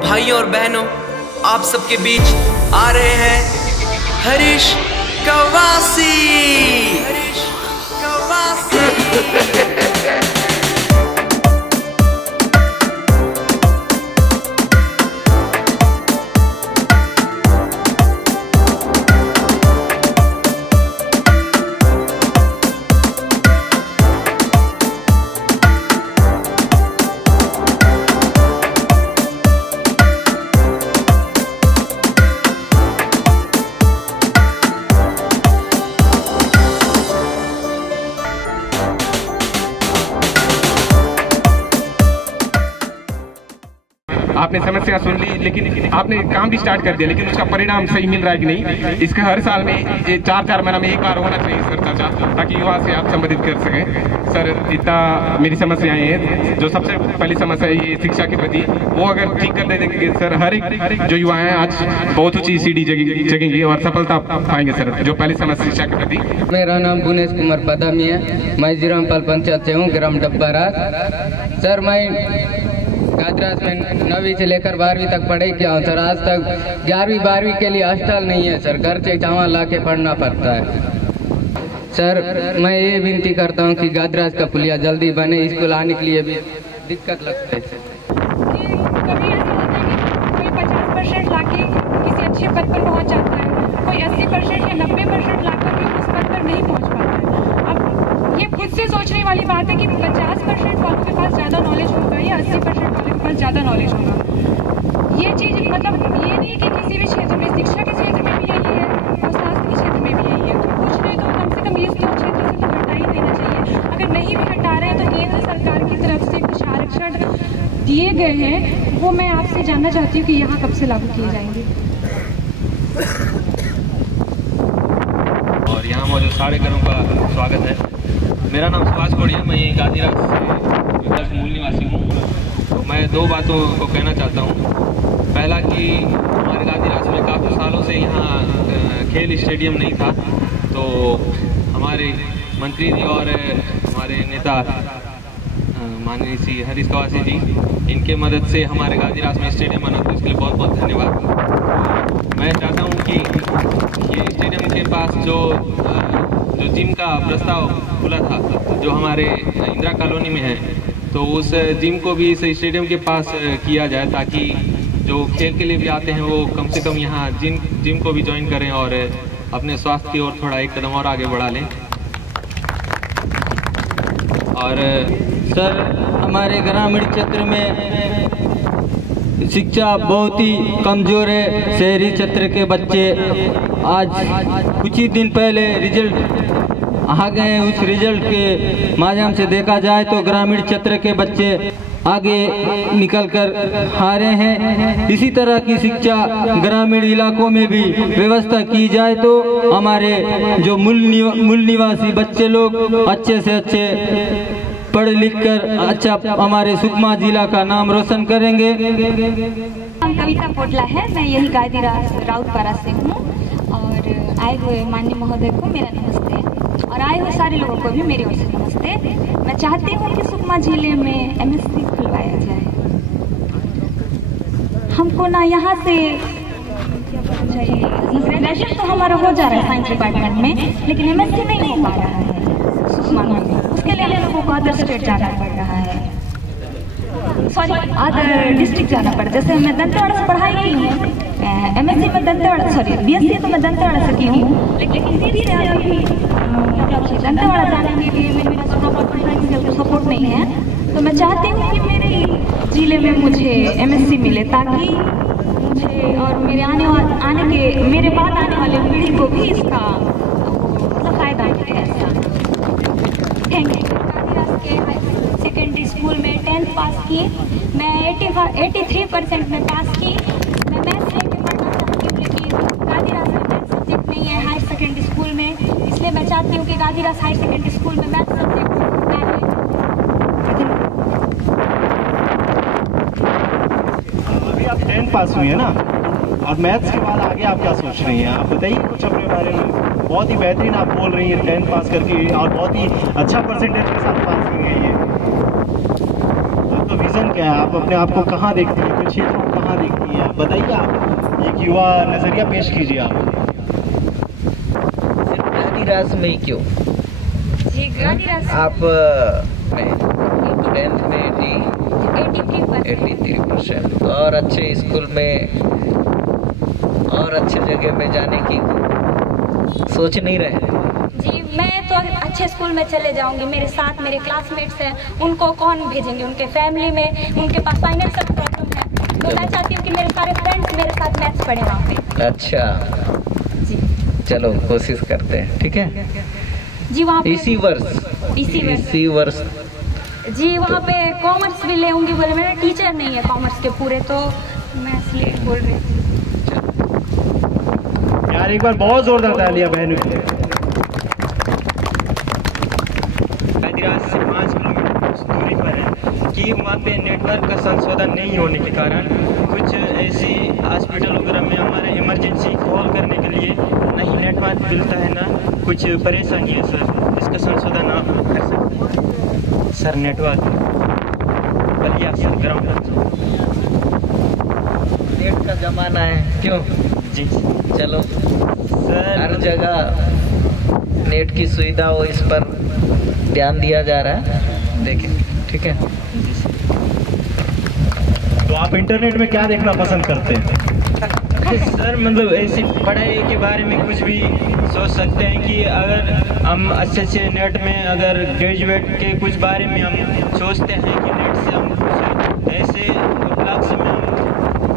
भाइयों और बहनों, आप सबके बीच आ रहे हैं हरीश कवासी। आपने समस्या सुन ली, लेकिन आपने काम भी स्टार्ट कर दिया, लेकिन उसका परिणाम सही मिल रहा है कि नहीं, इसका हर साल में 4-4 महीना में एक बार होना चाहिए सर चर्चा, ताकि युवा से आप संबोधित कर सकें। सर, इतना मेरी समस्याएं हैं। जो सबसे पहली समस्या है ये शिक्षा के प्रति, वो अगर ठीक कर देंगे सर, हर एक जो युवा है आज बहुत ऊंची सीढ़ी जगेंगे और सफलता पाएंगे सर। जो पहली समस्या शिक्षा के प्रति। मेरा नाम बुनेश कुमार पदामी है, मैं जीरामपाल पंचायत से हूँ, ग्राम डब्बाराज। सर, मैं गादरास में 9वीं से लेकर 12वीं तक पढ़ाई किया हूँ सर। आज तक 11वीं 12वीं के लिए हॉस्टल नहीं है सर, घर से चावल ला के पढ़ना पड़ता है सर। मैं ये विनती करता हूँ कि गादरास का पुलिया जल्दी बने, स्कूल आने के लिए भी दिक्कत लगता है सर। कभी ऐसा होता है कि कोई 50% लाके किसी अच्छे पद पर पहुँच जाता है, कोई 80% या 90% लाकर भी उस पद पर नहीं पहुँच पाता है। अब ये खुद से सोचने वाली बात है कि 50% वालों के पास ज़्यादा नॉलेज होगा या 80% वालों के पास ज़्यादा नॉलेज होगा। ये चीज़ मतलब ये नहीं कि किसी भी क्षेत्र में, शिक्षा के क्षेत्र में भी यही है और स्वास्थ्य के क्षेत्र में भी यही है। तो कुछ नहीं तो कम से कम इस दो क्षेत्रों से तो हटा ही देना चाहिए। अगर नहीं भी हटा रहे हैं तो केंद्र सरकार की तरफ से कुछ आरक्षण दिए गए हैं, वो मैं आपसे जानना चाहती हूँ कि यहाँ कब से लागू किए जाएंगे। और यहाँ मौजूद सारे घरों का स्वागत है। मेरा नाम सुभाष कोड़िया, मैं यहीं गाजीराज से मूल निवासी हूँ। तो मैं 2 बातों को कहना चाहता हूँ। पहला कि हमारे गाजीराज में काफ़ी सालों से यहाँ खेल स्टेडियम नहीं था, तो हमारे मंत्री जी और हमारे नेता माननीय श्री हरीश कवासी जी, इनके मदद से हमारे गाजीराज में स्टेडियम बना, तो इसके लिए बहुत बहुत धन्यवाद। मैं चाहता हूँ कि ये स्टेडियम के पास जो जिम का प्रस्ताव खुला था, जो हमारे इंदिरा कॉलोनी में है, तो उस जिम को भी इस स्टेडियम के पास किया जाए, ताकि जो खेल के लिए भी आते हैं वो कम से कम यहाँ जिम को भी ज्वाइन करें और अपने स्वास्थ्य की ओर थोड़ा एक कदम और आगे बढ़ा लें। और सर, हमारे ग्रामीण क्षेत्र में शिक्षा बहुत ही कमज़ोर है। शहरी क्षेत्र के बच्चे आज कुछ ही दिन पहले रिजल्ट आ गए हैं, उस रिजल्ट के माध्यम से देखा जाए तो ग्रामीण क्षेत्र के बच्चे आगे निकलकर आ रहे हैं। इसी तरह की शिक्षा ग्रामीण इलाकों में भी व्यवस्था की जाए तो हमारे जो मूल निवासी बच्चे लोग अच्छे से अच्छे पढ़ लिख कर अच्छा हमारे सुकमा जिला का नाम रोशन करेंगे। कविता पोटला है, मैं यही गाजीराज राउतपारा से हूँ और आए हुए माननीय महोदय को मेरा नमस्ते और आए हुए सारे लोगों को भी मेरी ओर से नमस्ते। मैं चाहती हूँ कि सुकमा जिले में MSc खुलवाया जाए। हमको ना यहाँ से ग्रेजुएशन तो हमारा हो जा रहा है साइंस डिपार्टमेंट में, लेकिन MSc नहीं हो पा रहा है सुकमा में। उसके लिए हम लोगों को अदर स्टेट जाना पड़ रहा है, सॉरी अदर डिस्ट्रिक्ट जाना पड़ा। जैसे मैं दंतेवाड़ा से पढ़ाई की हूँ, MSc में दंतेवाड़ा, सॉरी BSc तो मैं दंतेवाड़ा से की हूँ, लेकिन धीरे अभी दंतेवाड़ा जाने के लिए मेरे पास सपोर्ट नहीं है। तो मैं चाहती हूँ कि मेरे जिले में मुझे MSc मिले, ताकि मुझे और मेरे बाद आने वाले पीढ़ी को भी इसका फायदा मिले। ऐसा थैंक यू। सेकेंडरी स्कूल में 10th पास की, मैं 83% में पास की। मैं मैथ्स लेके पढ़ना चाहती हूँ, लेकिन गाजीराज में मैथ्स सब्जेक्ट नहीं है हायर सेकेंडरी स्कूल में, इसलिए मैं चाहती हूँ कि गाजीराज हायर सेकेंडरी स्कूल में मैथ्स सब्जेक्ट अभी आप 10th पास हुई है ना, और मैथ्स के बाद आगे आप क्या सोच रही हैं? आप बताइए कुछ अपने बारे में। बहुत ही बेहतरीन आप बोल रही हैं, 10th पास करके और बहुत ही अच्छा परसेंटेज के साथ पास की गई है। आपका विज़न क्या है? आप अपने आप को कहाँ देखती हैं, कुछ क्षेत्रों को कहाँ देखती हैं? बताइए, आप एक युवा नज़रिया पेश कीजिए आप। सिर्फ गांधीराज में ही क्यों? जी गांधीराज आप 10th में 83% और अच्छे स्कूल में और अच्छे जगह में जाने की सोच नहीं रहे? जी मैं तो अच्छे स्कूल में चले जाऊंगी, मेरे साथ मेरे क्लासमेट्स हैं, उनको कौन भेजेंगे? उनके फैमिली में उनके पास फाइनेंशियल प्रॉब्लम है, तो मैं चाहती हूँ कि मेरे सारे फ्रेंड्स मेरे साथ मैथ्स पढ़े वहाँ पे। अच्छा जी चलो कोशिश करते हैं, ठीक है? जी वहाँ पे इसी वर्ष जी वहाँ पे कॉमर्स भी ले होंगी, बोले मेरा टीचर नहीं है कॉमर्स के पूरे, तो मैं इसलिए बोल रही थी। यार एक बार बहुत जोरदार तालियां बहनों के लिए। गांधीराज से 5 किलोमीटर दूरी पर है कि वहाँ पे नेटवर्क का संशोधन नहीं होने के कारण कुछ ऐसी हॉस्पिटल वगैरह में हमारे इमरजेंसी कॉल करने के लिए नहीं नेटवर्क मिलता है, ना कुछ परेशानी है सर। इसका संशोधन आप कर सकते हैं sir. Network Ballia sir ground net का जमाना है क्यों? जी चलो सर, हर जगह नेट की सुविधा हो, इस पर ध्यान दिया जा रहा है, देखें, ठीक है? तो आप इंटरनेट में क्या देखना पसंद करते हैं? सर मतलब ऐसी पढ़ाई के बारे में कुछ भी सोच सकते हैं कि अगर हम अच्छे से नेट में अगर ग्रेजुएट के कुछ बारे में हम सोचते हैं कि नेट से हम कुछ ऐसे ब्लॉग्स में हम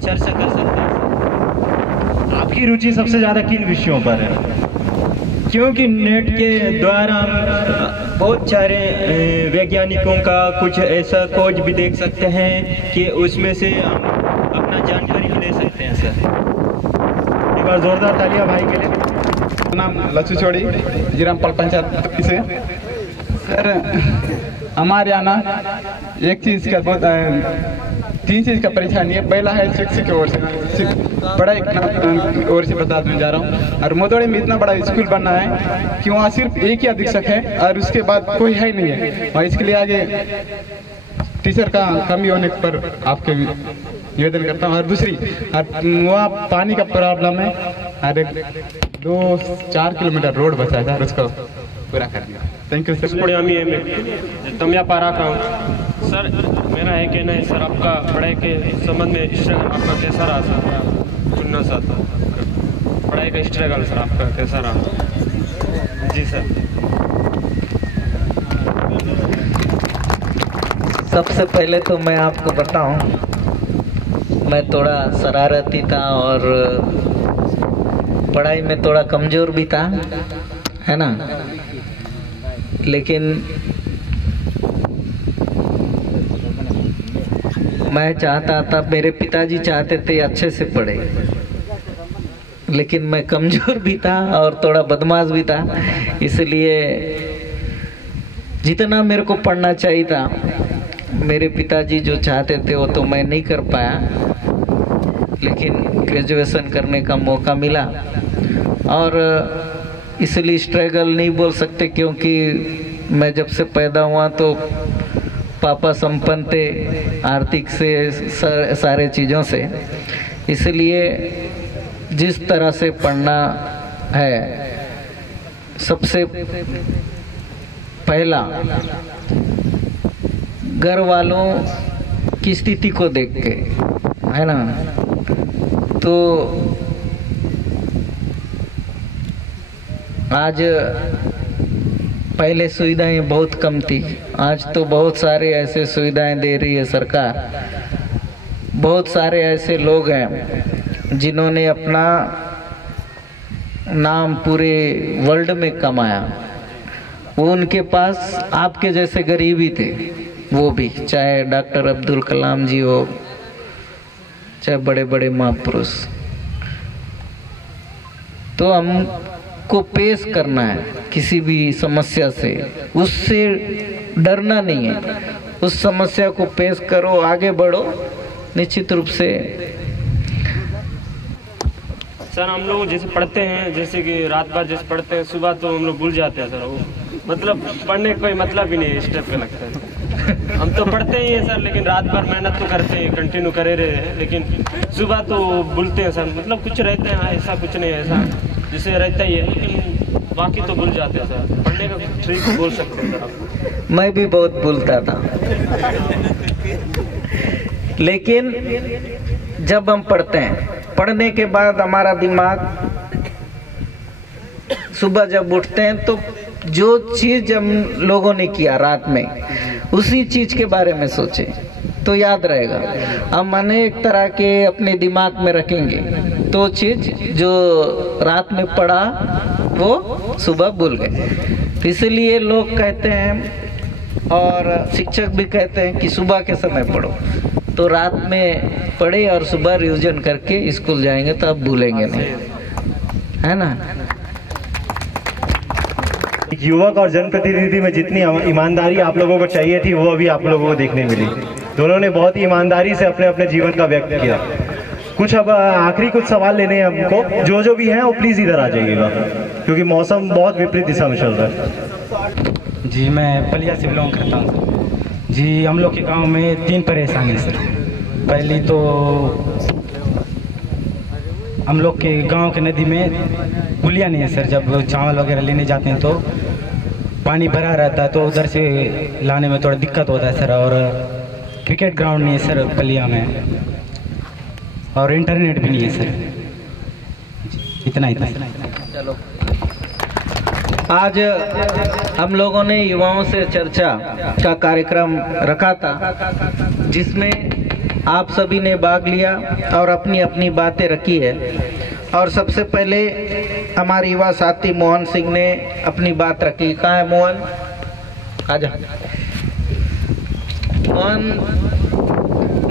चर्चा कर सकते हैं। आपकी रुचि सबसे ज़्यादा किन विषयों पर है? क्योंकि नेट के द्वारा हम बहुत सारे वैज्ञानिकों का कुछ ऐसा खोज भी देख सकते हैं कि उसमें से हम अपना जानकारी ले सकते हैं सर। एक बार जोरदार तालियां भाई के लिए। नाम लच्छू छोड़ी, जीरामपाल पंचायत से। सर हमारे यहाँ ना एक चीज़ का बहुत 3 चीज़ का परेशानी है। पहला है शिक्षक की ओर से, पढ़ाई की ओर से बताने जा रहा हूँ। और मोदोड़ी में इतना बड़ा स्कूल बनना है कि वहाँ सिर्फ एक ही अधीक्षक है और उसके बाद कोई है नहीं है, और इसके लिए आगे टीचर का कमी होने पर आपके निवेदन करता हूँ। और दूसरी वहाँ पानी का प्रॉब्लम है, और 2-4 किलोमीटर रोड बचा है, उसको पूरा कर दिया। Thank you sir. तमिया पारा का हूँ सर। मेरा है कहना है सर, आपका पढ़ाई के संबंध में स्ट्रगल आपका कैसा रहा सर? सुनना चाहता हूँ पढ़ाई का स्ट्रगल सर आपका कैसा रहा? जी सर। सबसे पहले तो मैं आपको बताऊं, मैं थोड़ा शरारती था और पढ़ाई में थोड़ा कमज़ोर भी था, है ना? लेकिन मैं चाहता था, मेरे पिताजी चाहते थे अच्छे से पढ़े, लेकिन मैं कमज़ोर भी था और थोड़ा बदमाश भी था, इसलिए जितना मेरे को पढ़ना चाहिए था, मेरे पिताजी जो चाहते थे वो तो मैं नहीं कर पाया, लेकिन ग्रेजुएशन करने का मौका मिला। और इसलिए स्ट्रगल नहीं बोल सकते, क्योंकि मैं जब से पैदा हुआ तो पापा संपन्न थे आर्थिक से, सारे चीज़ों से, इसलिए जिस तरह से पढ़ना है, सबसे पहला घर वालों की स्थिति को देख के, है ना? तो आज पहले सुविधाएं बहुत कम थी, आज तो बहुत सारे ऐसे सुविधाएं दे रही है सरकार। बहुत सारे ऐसे लोग हैं जिन्होंने अपना नाम पूरे वर्ल्ड में कमाया, वो उनके पास आपके जैसे गरीब ही थे, वो भी, चाहे डॉक्टर अब्दुल कलाम जी हो, चाहे बड़े बड़े महापुरुष। तो हमको पेश करना है किसी भी समस्या से, उससे डरना नहीं है, उस समस्या को पेश करो, आगे बढ़ो, निश्चित रूप से। सर हम लोग जैसे पढ़ते हैं, जैसे कि रात भर जैसे पढ़ते हैं, सुबह तो हम लोग भूल जाते हैं सर। वो मतलब पढ़ने का कोई मतलब ही नहीं है, इस टाइप का लगता है। हम तो पढ़ते ही हैं सर, लेकिन रात भर मेहनत तो करते हैं, कंटिन्यू करे रहे हैं, लेकिन सुबह तो भूलते हैं सर। मतलब कुछ रहते हैं, ऐसा कुछ नहीं है, ऐसा जिसे रहता ही है, लेकिन बाकी तो भूल जाते हैं सर। पढ़ने का ट्रिक बोल सकते हैं सर आप? मैं भी बहुत भूलता था, लेकिन जब हम पढ़ते हैं, पढ़ने के बाद हमारा दिमाग सुबह जब उठते हैं तो जो चीज हम लोगों ने किया रात में, उसी चीज के बारे में सोचे तो याद रहेगा। हम अनेक तरह के अपने दिमाग में रखेंगे तो चीज जो रात में पढ़ा वो सुबह भूल गए। तो इसलिए लोग कहते हैं और शिक्षक भी कहते हैं कि सुबह के समय पढ़ो, तो रात में पढ़े और सुबह रिविजन करके स्कूल जाएंगे तो अब भूलेंगे नहीं, है ना। युवक और जनप्रतिनिधि में जितनी ईमानदारी आप लोगों को चाहिए थी वो अभी आप लोगों को देखने मिली। दोनों ने बहुत ही ईमानदारी से अपने अपने जीवन का व्यक्त किया। कुछ अब आखिरी कुछ सवाल लेने हैं हमको, जो भी हैं वो प्लीज़ इधर आ जाइएगा क्योंकि मौसम बहुत विपरीत दिशा में चल रहा है। जी मैं पलिया से बिलोंग करता हूँ जी। हम लोग के गांव में 3 परेशानी सर। पहली तो हम लोग के गांव के नदी में पुलिया नहीं है सर। जब चावल वगैरह लेने जाते हैं तो पानी भरा रहता है तो उधर से लाने में थोड़ा दिक्कत होता है सर। और क्रिकेट ग्राउंड नहीं है सर पलिया में, और इंटरनेट भी नहीं है सर। इतना ही था। चलो, आज हम लोगों ने युवाओं से चर्चा का कार्यक्रम रखा था जिसमें आप सभी ने भाग लिया और अपनी अपनी बातें रखी है। और सबसे पहले हमारे युवा साथी मोहन सिंह ने अपनी बात रखी। कहाँ है मोहन? आजा। मोहन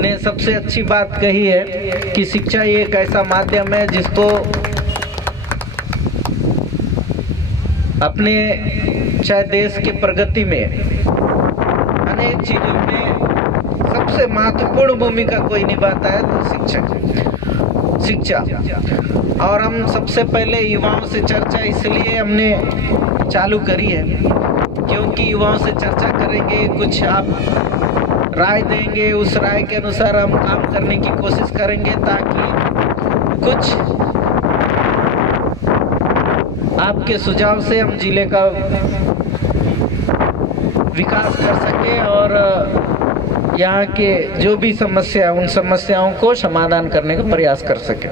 ने सबसे अच्छी बात कही है कि शिक्षा ये एक ऐसा माध्यम है जिसको अपने चाहे देश के प्रगति में अनेक चीजों में सबसे महत्वपूर्ण भूमिका कोई निभाता है तो शिक्षा। और हम सबसे पहले युवाओं से चर्चा इसलिए हमने चालू करी है क्योंकि युवाओं से चर्चा करेंगे, कुछ आप राय देंगे, उस राय के अनुसार हम काम करने की कोशिश करेंगे ताकि कुछ आपके सुझाव से हम जिले का विकास कर सके और यहाँ के जो भी समस्या है उन समस्याओं को समाधान करने का प्रयास कर सके।